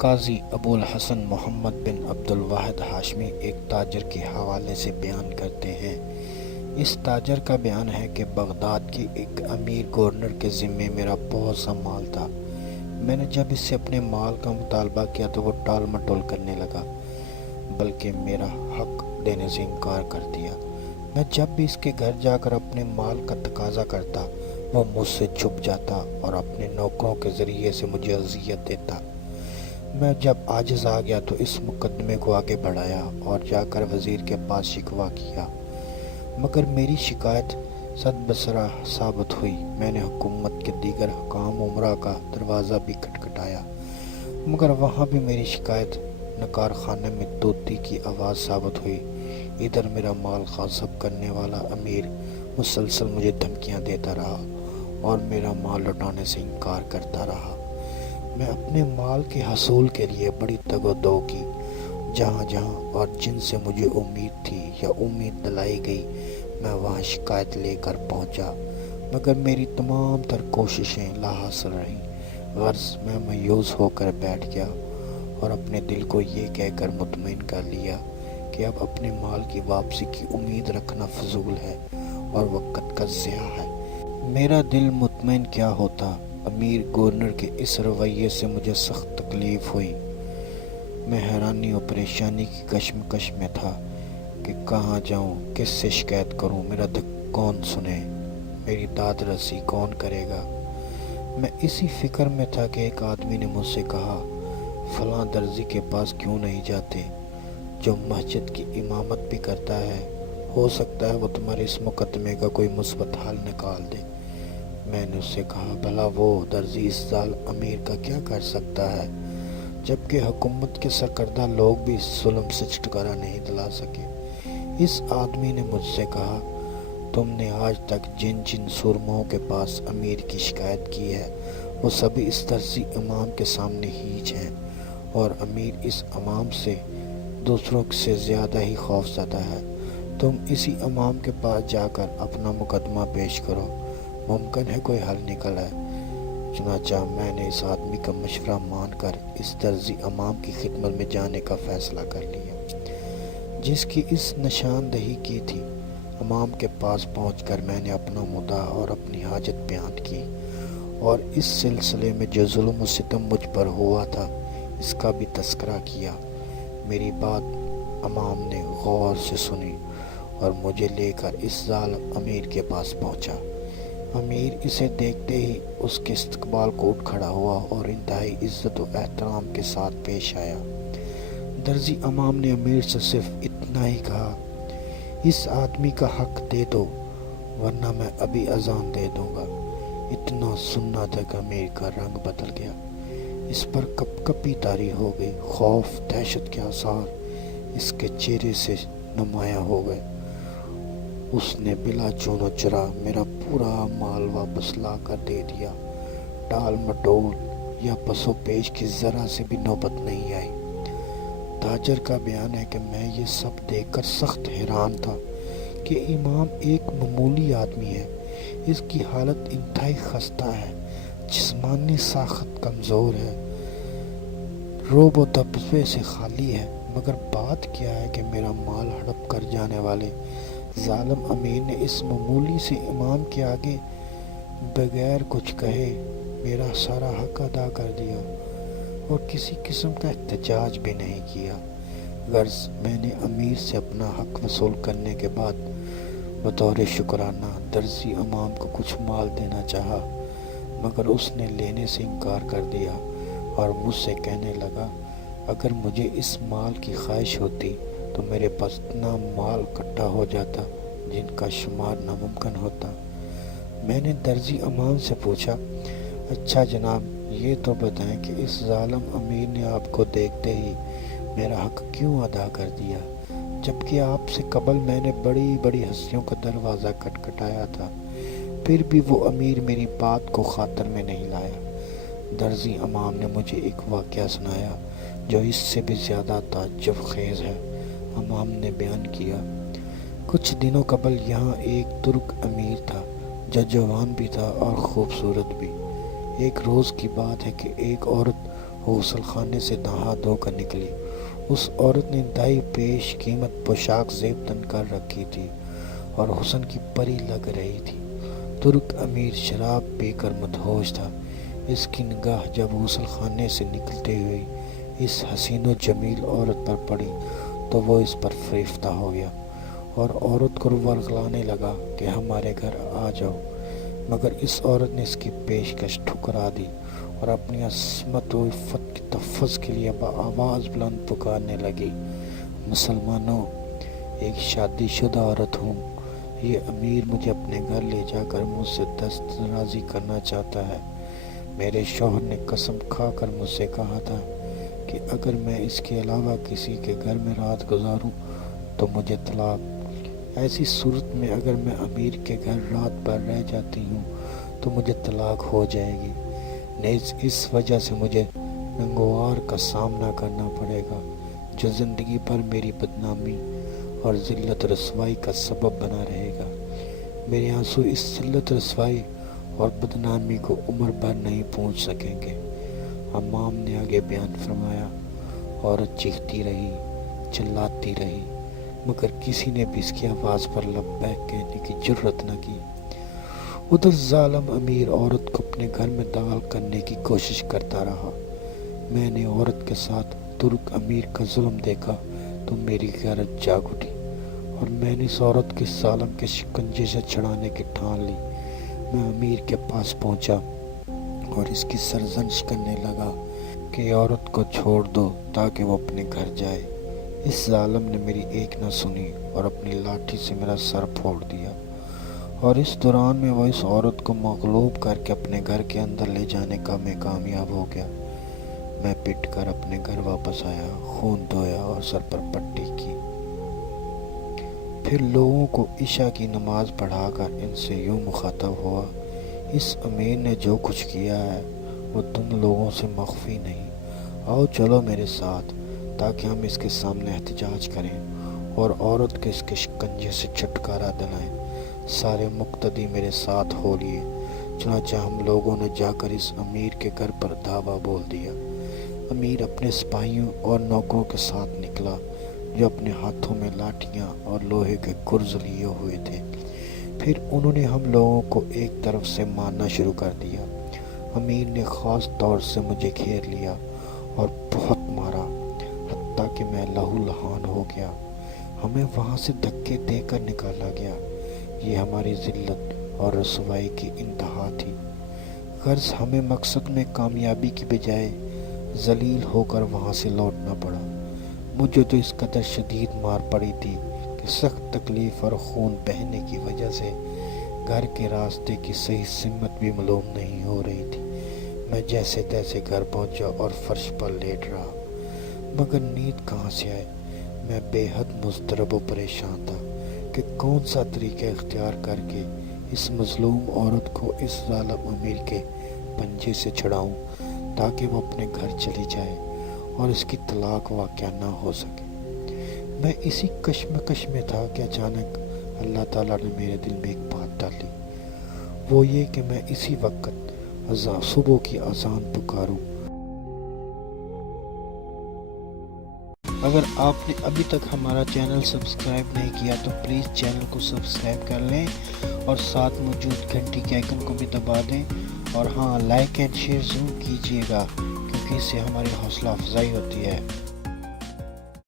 قاضی ابوالحسن محمد بن عبدالواحد ہاشمی ایک تاجر کے حوالے سے بیان کرتے ہیں۔ اس تاجر کا بیان ہے کہ بغداد کے ایک امیر گورنر کے ذمے میرا بہت سا مال تھا۔ میں نے جب اس سے اپنے مال کا مطالبہ کیا تو وہ ٹال مٹول کرنے لگا، بلکہ میرا حق دینے سے انکار کر دیا۔ میں جب بھی اس کے گھر جا کر اپنے مال کا تقاضا کرتا، وہ مجھ سے چھپ جاتا اور اپنے نوکروں کے ذریعے سے مجھے اذیت دیتا۔ میں جب عاجز آ گیا تو اس مقدمے کو آگے بڑھایا اور جا کر وزیر کے پاس شکوہ کیا، مگر میری شکایت صد بسرا ثابت ہوئی۔ میں نے حکومت کے دیگر حکام عمرا کا دروازہ بھی کھٹکھٹایا، مگر وہاں بھی میری شکایت نکار خانے میں طوطی کی آواز ثابت ہوئی۔ ادھر میرا مال غصب کرنے والا امیر مسلسل مجھے دھمکیاں دیتا رہا اور میرا مال لوٹانے سے انکار کرتا رہا۔ میں اپنے مال کے حصول کے لیے بڑی تگ و دو کی۔ جہاں جہاں اور جن سے مجھے امید تھی یا امید دلائی گئی، میں وہاں شکایت لے کر پہنچا، مگر میری تمام تر کوششیں لا حاصل رہیں۔ غرض میں مایوس ہو کر بیٹھ گیا اور اپنے دل کو یہ کہہ کر مطمئن کر لیا کہ اب اپنے مال کی واپسی کی امید رکھنا فضول ہے اور وقت کا ضیاع ہے۔ میرا دل مطمئن کیا ہوتا، امیر گورنر کے اس رویے سے مجھے سخت تکلیف ہوئی۔ میں حیرانی اور پریشانی کی کشمکش میں تھا کہ کہاں جاؤں، کس سے شکایت کروں، میرا دکھ کون سنے، میری داد رسی کون کرے گا۔ میں اسی فکر میں تھا کہ ایک آدمی نے مجھ سے کہا، فلاں درزی کے پاس کیوں نہیں جاتے، جو مسجد کی امامت بھی کرتا ہے، ہو سکتا ہے وہ تمہارے اس مقدمے کا کوئی مثبت حل نکال دے۔ میں نے اس سے کہا، بھلا وہ درزی اس ظالم امیر کا کیا کر سکتا ہے، جبکہ حکومت کے سرکردہ لوگ بھی اس ظلم سے چھٹکارا نہیں دلا سکے۔ اس آدمی نے مجھ سے کہا، تم نے آج تک جن جن سرماؤں کے پاس امیر کی شکایت کی ہے، وہ سبھی اس درزی امام کے سامنے ہیچ ہیں، اور امیر اس امام سے دوسروں سے زیادہ ہی خوف زدہ ہے۔ تم اسی امام کے پاس جا کر اپنا مقدمہ پیش کرو، ممکن ہے کوئی حل نکل آئے۔ چنانچہ میں نے اس آدمی کا مشورہ مان کر اس درزی امام کی خدمت میں جانے کا فیصلہ کر لیا، جس کی اس نشاندہی کی تھی۔ امام کے پاس پہنچ کر میں نے اپنا مدعا اور اپنی حاجت بیان کی، اور اس سلسلے میں جو ظلم و ستم مجھ پر ہوا تھا اس کا بھی تذکرہ کیا۔ میری بات امام نے غور سے سنی اور مجھے لے کر اس ظالم امیر کے پاس پہنچا۔ امیر اسے دیکھتے ہی اس کے استقبال کو اٹھ کھڑا ہوا اور انتہائی عزت و احترام کے ساتھ پیش آیا۔ درزی امام نے امیر سے صرف اتنا ہی کہا، اس آدمی کا حق دے دو ورنہ میں ابھی اذان دے دوں گا۔ اتنا سننا تک امیر کا رنگ بدل گیا، اس پر کپ کپی طاری ہو گئی، خوف دہشت کے آثار اس کے چہرے سے نمایاں ہو گئے۔ اس نے بلا چون و چرا میرا پورا مال واپس لا کر دے دیا۔ ٹال مٹول یا پس و پیش کی ذرا سے بھی نوبت نہیں آئی۔ تاجر کا بیان ہے کہ میں یہ سب دیکھ کر سخت حیران تھا کہ امام ایک معمولی آدمی ہے، اس کی حالت انتہائی خستہ ہے، جسمانی ساخت کمزور ہے، روب و دبے سے خالی ہے، مگر بات کیا ہے کہ میرا مال ہڑپ کر جانے والے ظالم امیر نے اس معمولی سے امام کے آگے بغیر کچھ کہے میرا سارا حق ادا کر دیا اور کسی قسم کا احتجاج بھی نہیں کیا۔ غرض میں نے امیر سے اپنا حق وصول کرنے کے بعد بطور شکرانہ درزی امام کو کچھ مال دینا چاہا، مگر اس نے لینے سے انکار کر دیا اور مجھ سے کہنے لگا، اگر مجھے اس مال کی خواہش ہوتی تو میرے پاس اتنا مال اکٹھا ہو جاتا جن کا شمار ناممکن ہوتا۔ میں نے درزی امام سے پوچھا، اچھا جناب، یہ تو بتائیں کہ اس ظالم امیر نے آپ کو دیکھتے ہی میرا حق کیوں ادا کر دیا، جبکہ آپ سے قبل میں نے بڑی بڑی ہستیوں کا دروازہ کھٹکھٹایا تھا، پھر بھی وہ امیر میری بات کو خاطر میں نہیں لایا۔ درزی امام نے مجھے ایک واقعہ سنایا جو اس سے بھی زیادہ تعجب خیز ہے۔ امام نے بیان کیا، کچھ دنوں قبل یہاں ایک ترک امیر تھا جو جوان بھی تھا اور خوبصورت بھی۔ ایک روز کی بات ہے کہ ایک عورت وہ غسل خانے سے نہا دھو کر نکلی۔ اس عورت نے انتہائی پیش قیمت پوشاک زیب تن کر رکھی تھی اور حسن کی پری لگ رہی تھی۔ ترک امیر شراب پی کر مدہوش تھا۔ اس کی نگاہ جب غسل خانے سے نکلتے ہوئے اس حسین و جمیل عورت پر پڑی تو وہ اس پر فریفتہ ہو گیا اور عورت کو ورغلانے لگا کہ ہمارے گھر آ جاؤ، مگر اس عورت نے اس کی پیشکش ٹھکرا دی اور اپنی عصمت و عفت کے تحفظ کے لیے آواز بلند پکارنے لگی، مسلمانوں، ایک شادی شدہ عورت ہوں، یہ امیر مجھے اپنے گھر لے جا کر مجھ سے دسترازی کرنا چاہتا ہے۔ میرے شوہر نے قسم کھا کر مجھ سے کہا تھا کہ اگر میں اس کے علاوہ کسی کے گھر میں رات گزاروں تو مجھے طلاق۔ ایسی صورت میں اگر میں امیر کے گھر رات بھر رہ جاتی ہوں تو مجھے طلاق ہو جائے گی، نیز اس وجہ سے مجھے ننگوار کا سامنا کرنا پڑے گا جو زندگی بھر میری بدنامی اور ذلت رسوائی کا سبب بنا رہے گا۔ میرے آنسو اس ذلت رسوائی اور بدنامی کو عمر بھر نہیں پہنچ سکیں گے۔ امام نے آگے بیان فرمایا، عورت چیختی رہی، چلاتی رہی، مگر کسی نے بھی اس کی آواز پر لبیک کہنے کی جرت نہ کی۔ ادھر ظالم امیر عورت کو اپنے گھر میں داخل کرنے کی کوشش کرتا رہا۔ میں نے عورت کے ساتھ ترک امیر کا ظلم دیکھا تو میری غیرت جاگ اٹھی اور میں نے اس عورت کے ظالم کے شکنجے سے چھڑانے کی ٹھان لی۔ میں امیر کے پاس پہنچا اور اس کی سرزنش کرنے لگا کہ عورت کو چھوڑ دو تاکہ وہ اپنے گھر جائے۔ اس ظالم نے میری ایک نہ سنی اور اپنی لاٹھی سے میرا سر پھوڑ دیا، اور اس دوران میں وہ اس عورت کو مغلوب کر کے اپنے گھر کے اندر لے جانے کا میں کامیاب ہو گیا۔ میں پٹ کر اپنے گھر واپس آیا، خون دھویا اور سر پر پٹی کی، پھر لوگوں کو عشاء کی نماز پڑھا کر ان سے یوں مخاطب ہوا، اس امیر نے جو کچھ کیا ہے وہ تم لوگوں سے مخفی نہیں، آؤ چلو میرے ساتھ تاکہ ہم اس کے سامنے احتجاج کریں اور عورت کے اس کے شکنجے سے چھٹکارا دلائیں۔ سارے مقتدی میرے ساتھ ہو لیے، چنانچہ ہم لوگوں نے جا کر اس امیر کے گھر پر دھاوا بول دیا۔ امیر اپنے سپاہیوں اور نوکروں کے ساتھ نکلا جو اپنے ہاتھوں میں لاٹھیاں اور لوہے کے گرز لیے ہوئے تھے۔ پھر انہوں نے ہم لوگوں کو ایک طرف سے مارنا شروع کر دیا۔ امیر نے خاص طور سے مجھے گھیر لیا اور بہت مارا، حتیٰ کہ میں لہو لہان ہو گیا۔ ہمیں وہاں سے دھکے دے کر نکالا گیا۔ یہ ہماری ذلت اور رسوائی کی انتہا تھی۔ غرض ہمیں مقصد میں کامیابی کی بجائے ذلیل ہو کر وہاں سے لوٹنا پڑا۔ مجھے تو اس قدر شدید مار پڑی تھی کہ سخت تکلیف اور خون بہنے کی وجہ سے گھر کے راستے کی صحیح سمت بھی معلوم نہیں ہو رہی تھی۔ میں جیسے تیسے گھر پہنچا اور فرش پر لیٹ رہا، مگر نیند کہاں سے آئے۔ میں بے حد مضطرب و پریشان تھا کہ کون سا طریقہ اختیار کر کے اس مظلوم عورت کو اس ظالم امیر کے پنجے سے چھڑاؤں تاکہ وہ اپنے گھر چلی جائے اور اس کی طلاق واقع نہ ہو سکے۔ میں اسی کشمکش میں تھا کہ اچانک اللہ تعالیٰ نے میرے دل میں ایک بات ڈالی، وہ یہ کہ میں اسی وقت صبح کی اذان پکاروں۔ اگر آپ نے ابھی تک ہمارا چینل سبسکرائب نہیں کیا تو پلیز چینل کو سبسکرائب کر لیں اور ساتھ موجود گھنٹی کے آئیکن کو بھی دبا دیں، اور ہاں، لائک اینڈ شیئر ضرور کیجیے گا کیونکہ اس سے ہماری حوصلہ افزائی ہوتی ہے۔